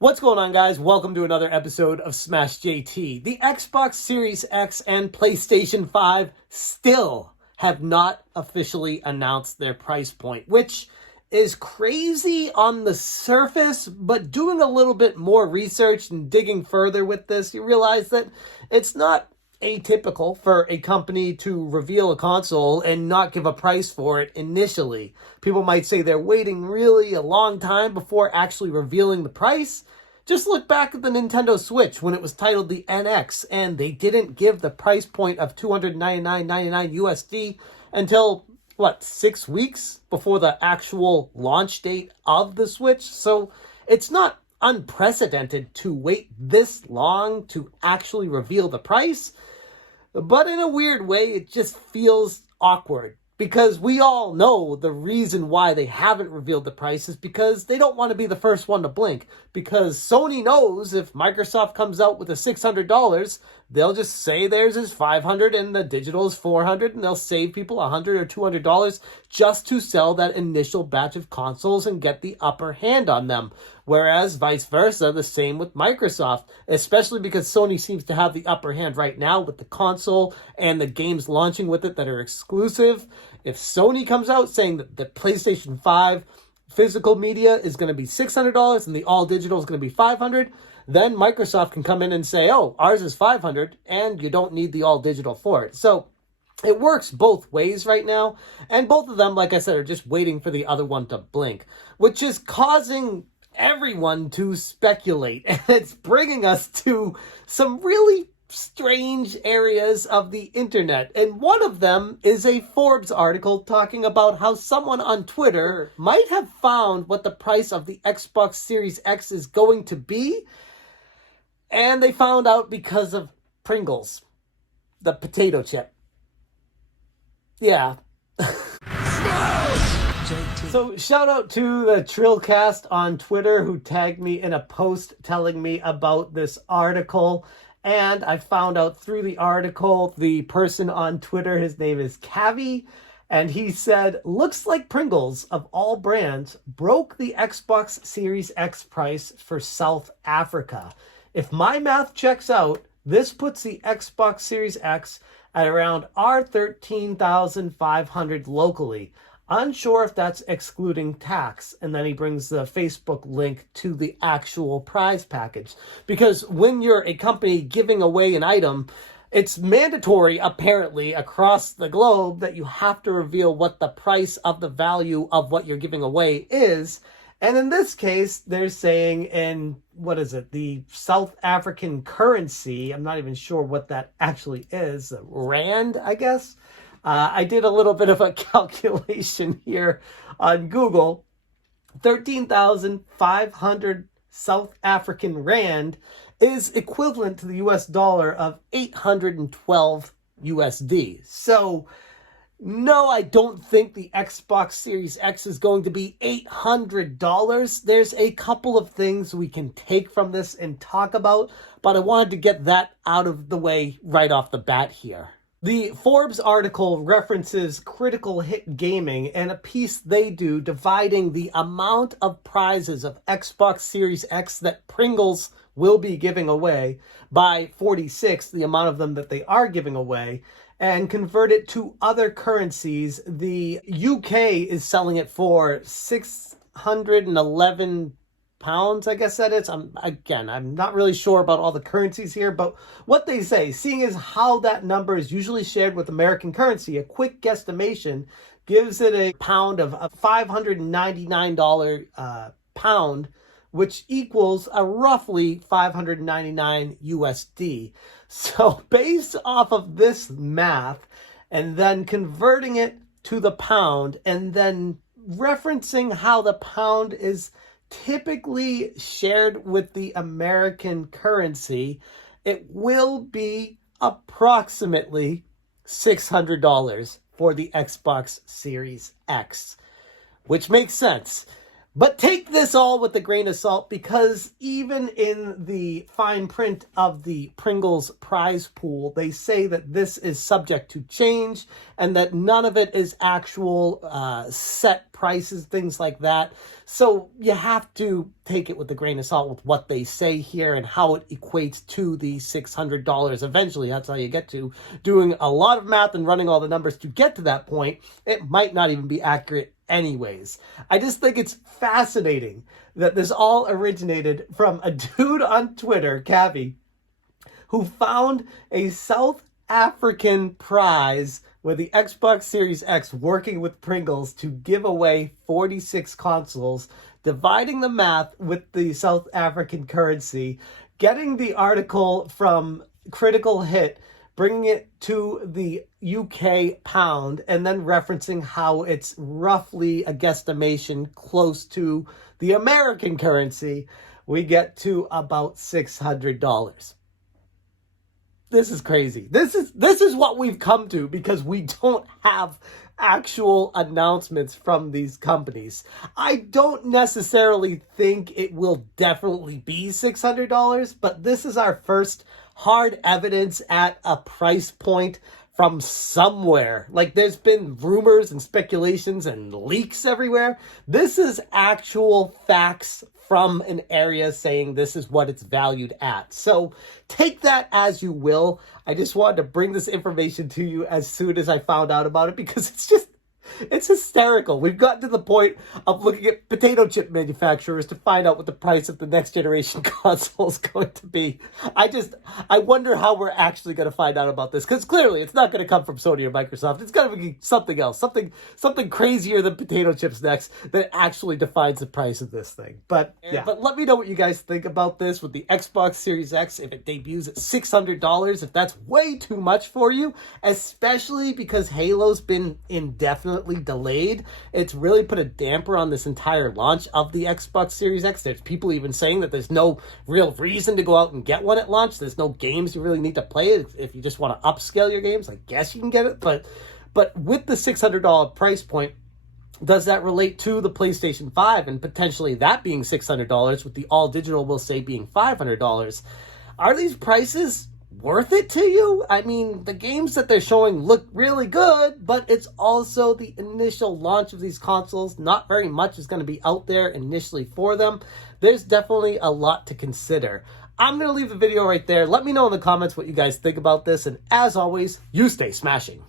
What's going on, guys? Welcome to another episode of Smash JT. The Xbox Series X and PlayStation 5 still have not officially announced their price point, which is crazy on the surface, but doing a little bit more research and digging further with this, you realize that it's not atypical for a company to reveal a console and not give a price for it initially. People might say they're waiting really a long time before actually revealing the price. Just look back at the Nintendo Switch when it was titled the NX, and they didn't give the price point of $299.99 USD until, 6 weeks before the actual launch date of the Switch? So it's not unprecedented to wait this long to actually reveal the price. But in a weird way, it just feels awkward. Because we all know the reason why they haven't revealed the price is because they don't want to be the first one to blink. Because Sony knows if Microsoft comes out with a $600, they'll just say theirs is $500 and the digital is $400, and they'll save people $100 or $200 just to sell that initial batch of consoles and get the upper hand on them. Whereas vice versa, the same with Microsoft, especially because Sony seems to have the upper hand right now with the console and the games launching with it that are exclusive. If Sony comes out saying that the PlayStation 5 physical media is going to be $600 and the all digital is going to be $500, then Microsoft can come in and say, oh, ours is $500 and you don't need the all digital for it. So it works both ways right now. And both of them, like I said, are just waiting for the other one to blink, which is causing everyone to speculate. And it's bringing us to some really strange areas of the internet. And one of them is a Forbes article talking about how someone on Twitter might have found what the price of the Xbox Series X is going to be. And they found out because of Pringles, the potato chip. Yeah. So shout out to the Trillcast on Twitter who tagged me in a post telling me about this article. And I found out through the article, the person on Twitter, his name is Cavi, and he said, looks like Pringles, of all brands, broke the Xbox Series X price for South Africa. If my math checks out, this puts the Xbox Series X at around $13,500 locally. Unsure if that's excluding tax. And then he brings the Facebook link to the actual prize package. Because when you're a company giving away an item, it's mandatory, apparently, across the globe that you have to reveal what the price of the value of what you're giving away is. And in this case, they're saying in, the South African currency. I'm not even sure what that actually is. Rand, I guess. I did a little bit of a calculation here on Google. 13,500 South African Rand is equivalent to the US dollar of 812 USD. So, no, I don't think the Xbox Series X is going to be $800. There's a couple of things we can take from this and talk about, but I wanted to get that out of the way right off the bat here. The Forbes article references Critical Hit Gaming and a piece they do dividing the amount of prizes of Xbox Series X that Pringles will be giving away by 46, the amount of them that they are giving away, and convert it to other currencies. The UK is selling it for 611 pounds, I guess that is. I'm not really sure about all the currencies here, but what they say, seeing as how that number is usually shared with American currency, a quick guesstimation gives it a pound of a $599 pound, which equals a roughly 599 USD. So based off of this math, and then converting it to the pound, and then referencing how the pound is typically shared with the American currency, it will be approximately $600 for the Xbox Series X, which makes sense. But take this all with a grain of salt, because even in the fine print of the Pringles prize pool, they say that this is subject to change and that none of it is actual set prices, things like that. So you have to take it with a grain of salt with what they say here and how it equates to the $600. Eventually, that's how you get to doing a lot of math and running all the numbers to get to that point. It might not even be accurate anyways. I just think it's fascinating that this all originated from a dude on Twitter, Cavi, who found a South African prize with the Xbox Series X working with Pringles to give away 46 consoles, dividing the math with the South African currency, getting the article from Critical Hit, bringing it to the UK pound, and then referencing how it's roughly a guesstimation close to the American currency, we get to about $600. This is crazy. This is what we've come to because we don't have actual announcements from these companies. I don't necessarily think it will definitely be $600, but this is our first hard evidence at a price point from somewhere. Like, there's been rumors and speculations and leaks everywhere. This is actual facts from an area saying this is what it's valued at. So take that as you will. I just wanted to bring this information to you as soon as I found out about it, because it's hysterical. We've gotten to the point of looking at potato chip manufacturers to find out what the price of the next generation console is going to be. I wonder how we're actually going to find out about this, because clearly it's not going to come from Sony or Microsoft. It's going to be something else, something crazier than potato chips next that actually defines the price of this thing. But yeah, but let me know what you guys think about this with the Xbox Series X. If it debuts at $600, if that's way too much for you, especially because Halo's been indefinitely delayed. It's really put a damper on this entire launch of the Xbox Series X. There's people even saying that there's no real reason to go out and get one at launch. There's no games you really need to play. If you just want to upscale your games, I guess you can get it. But with the $600 price point, does that relate to the PlayStation 5 and potentially that being $600 with the all digital, we'll say, being $500? Are these prices worth it to you? I mean, the games that they're showing look really good, but it's also the initial launch of these consoles. Not very much is going to be out there initially for them. There's definitely a lot to consider. I'm going to leave the video right there. Let me know in the comments what you guys think about this, and as always, you stay smashing.